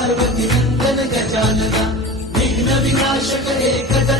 पार्वती नंदन गजानना विघ्न विनाशक एकदा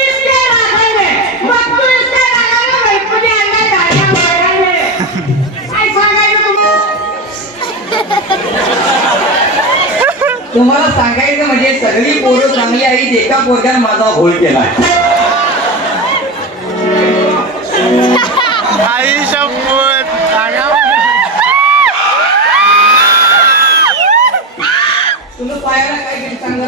तुम्हाला सांगायचं म्हणजे सगळी पोरं चांगली आई एका पोरग्यानं माझा होल केला तुला पायाला काय सांगा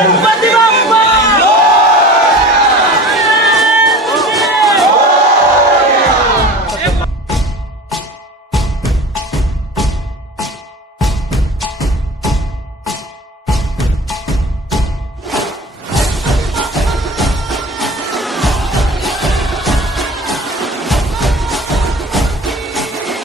아,